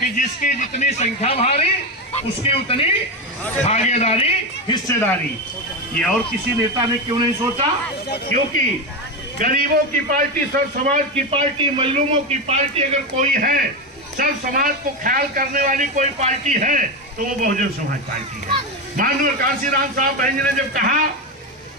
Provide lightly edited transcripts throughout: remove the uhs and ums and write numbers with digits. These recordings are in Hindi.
कि जिसकी जितनी संख्या भारी उसकी उतनी भागीदारी, हिस्सेदारी। ये और किसी नेता ने क्यों नहीं सोचा? क्योंकि गरीबों की पार्टी, सब समाज की पार्टी, मजलूमों की पार्टी अगर कोई है, सब समाज को ख्याल करने वाली कोई पार्टी है तो वो बहुजन समाज पार्टी है। माननीय कांशीराम साहब बहन जी ने जब कहा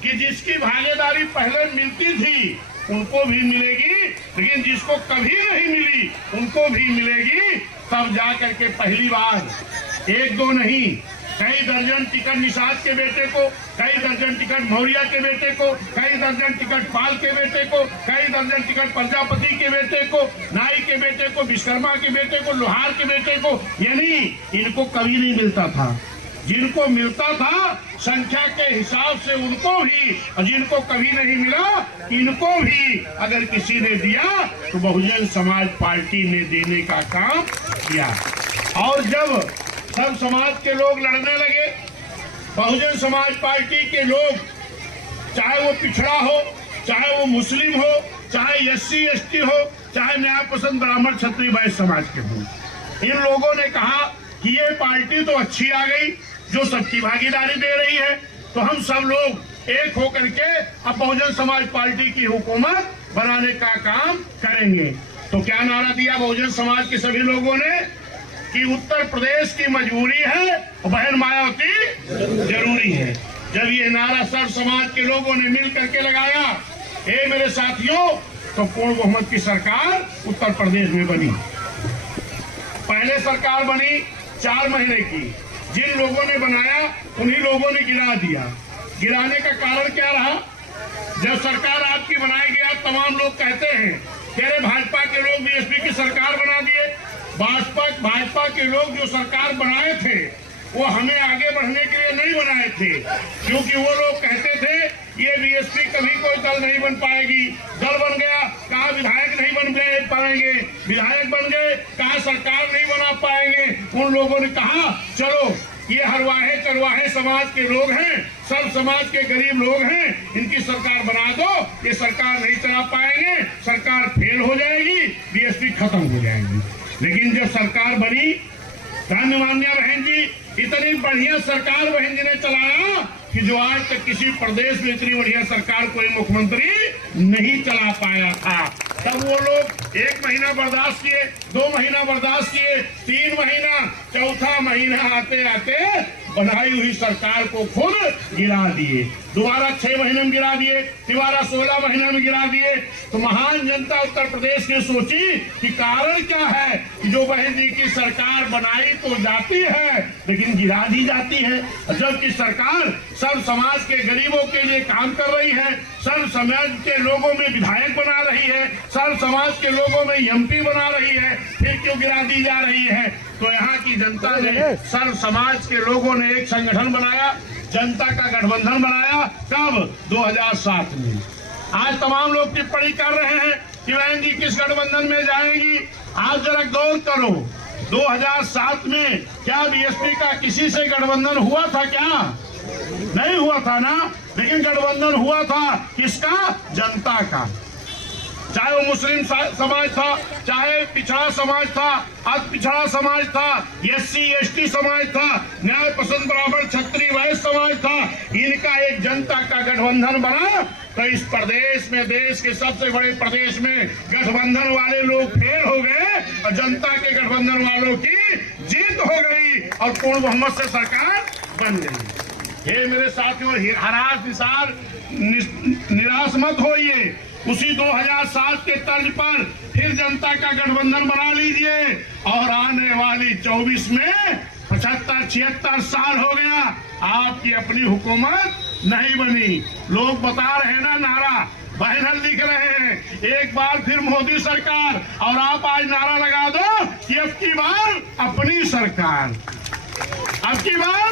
कि जिसकी भागीदारी पहले मिलती थी उनको भी मिलेगी, लेकिन जिसको कभी नहीं मिली उनको भी मिलेगी, तब जा करके पहली बार एक दो नहीं, कई दर्जन टिकट निषाद के बेटे को, कई दर्जन टिकट मौर्य के बेटे को, कई दर्जन टिकट पाल के बेटे को, कई दर्जन टिकट प्रजापति के बेटे को, नाई के बेटे को, विश्वकर्मा के बेटे को, लोहार के बेटे को, यानी इनको कभी नहीं मिलता था। जिनको मिलता था संख्या के हिसाब से उनको भी, और जिनको कभी नहीं मिला इनको भी अगर किसी ने दिया तो बहुजन समाज पार्टी ने देने का काम किया। और जब सब समाज के लोग लड़ने लगे, बहुजन समाज पार्टी के लोग, चाहे वो पिछड़ा हो, चाहे वो मुस्लिम हो, चाहे SC ST हो, चाहे न्याय पसंद ब्राह्मण क्षत्रिय वैश्य समाज के हो, इन लोगों ने कहा कि ये पार्टी तो अच्छी आ गई जो सबकी भागीदारी दे रही है, तो हम सब लोग एक होकर के अब बहुजन समाज पार्टी की हुकूमत बनाने का काम करेंगे। तो क्या नारा दिया बहुजन समाज के सभी लोगों ने कि उत्तर प्रदेश की मजबूरी है और बहन मायावती जरूरी है। जब ये नारा सब समाज के लोगों ने मिल करके लगाया, मेरे साथियों, तो पूर्ण बहुमत की सरकार उत्तर प्रदेश में बनी। पहले सरकार बनी 4 महीने की, जिन लोगों ने बनाया उन्हीं लोगों ने गिरा दिया। गिराने का कारण क्या रहा? जब सरकार आपकी बनाई गया, तमाम लोग कहते हैं कि अरे भाजपा के लोग BSP की सरकार बना दिए। भाजपा के लोग जो सरकार बनाए थे वो हमें आगे बढ़ने के लिए नहीं बनाए थे, क्योंकि वो लोग कहते थे ये BSP कभी कोई दल नहीं बन पाएगी। दल बन गया, कहा विधायक नहीं बन गए पाएंगे, विधायक बन गए, कहा सरकार नहीं बना पाएंगे। उन लोगों ने कहा चलो ये हरवाहे चरवाहे समाज के लोग हैं, सब समाज के गरीब लोग हैं, इनकी सरकार बना दो, ये सरकार नहीं चला पाएंगे, सरकार फेल हो जाएगी, BSP खत्म हो जाएगी। लेकिन जब सरकार बनी, माननीय बहन जी, इतनी बढ़िया सरकार बहन जी ने चलाया कि जो आज तक किसी प्रदेश में इतनी बढ़िया सरकार कोई मुख्यमंत्री नहीं चला पाया था। तब वो लोग 1 महीना बर्दाश्त किए, 2 महीना बर्दाश्त किए, 3 महीना, चौथा महीना आते आते बनाई हुई सरकार को खुद गिरा दिए। दोबारा 6 महीने में गिरा दिए, दोबारा 16 महीने में गिरा दिए। तो महान जनता उत्तर प्रदेश ने सोची कि कारण क्या है कि जो बहन जी की सरकार बनाई तो जाती है लेकिन गिरा दी जाती है, जबकि सरकार सब समाज के गरीबों के लिए काम कर रही है, सब समाज के लोगों में विधायक बना रही है, सब समाज के लोगों में MP बना रही है, फिर क्यों गिरा दी जा रही है? तो यहाँ की जनता ने, सर्व समाज के लोगों ने एक संगठन बनाया, जनता का गठबंधन बनाया। कब? 2007 में। आज तमाम लोग टिप्पणी कर रहे हैं कि बहन जी किस गठबंधन में जाएंगी। आज जरा गौर करो, 2007 में क्या BSP का किसी से गठबंधन हुआ था? क्या नहीं हुआ था ना? लेकिन गठबंधन हुआ था किसका? जनता का। चाहे वो मुस्लिम समाज था, चाहे पिछड़ा समाज था, अति पिछड़ा समाज था, SC ST समाज था, न्याय पसंद ब्राह्मण क्षत्रिय वैश्य समाज था, इनका एक जनता का गठबंधन बना। तो इस प्रदेश में, देश के सबसे बड़े प्रदेश में गठबंधन वाले लोग फेल हो गए और जनता के गठबंधन वालों की जीत हो गई और पूर्ण बहुमत से सरकार बन गई। हे मेरे साथियों, निराश मत होइए। उसी 2007 के तर्ज पर फिर जनता का गठबंधन बना लीजिए और आने वाली 24 में 75-76 साल हो गया, आपकी अपनी हुकूमत नहीं बनी। लोग बता रहे हैं ना, नारा बैनर लिख रहे हैं, एक बार फिर मोदी सरकार, और आप आज नारा लगा दो कि अब की बार अपनी सरकार, अब की बार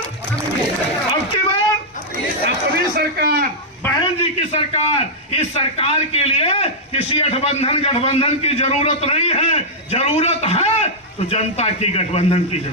अपनी सरकार, बहन जी की सरकार। इस सरकार के लिए किसी गठबंधन की जरूरत नहीं है, जरूरत है तो जनता की गठबंधन की जरूरत।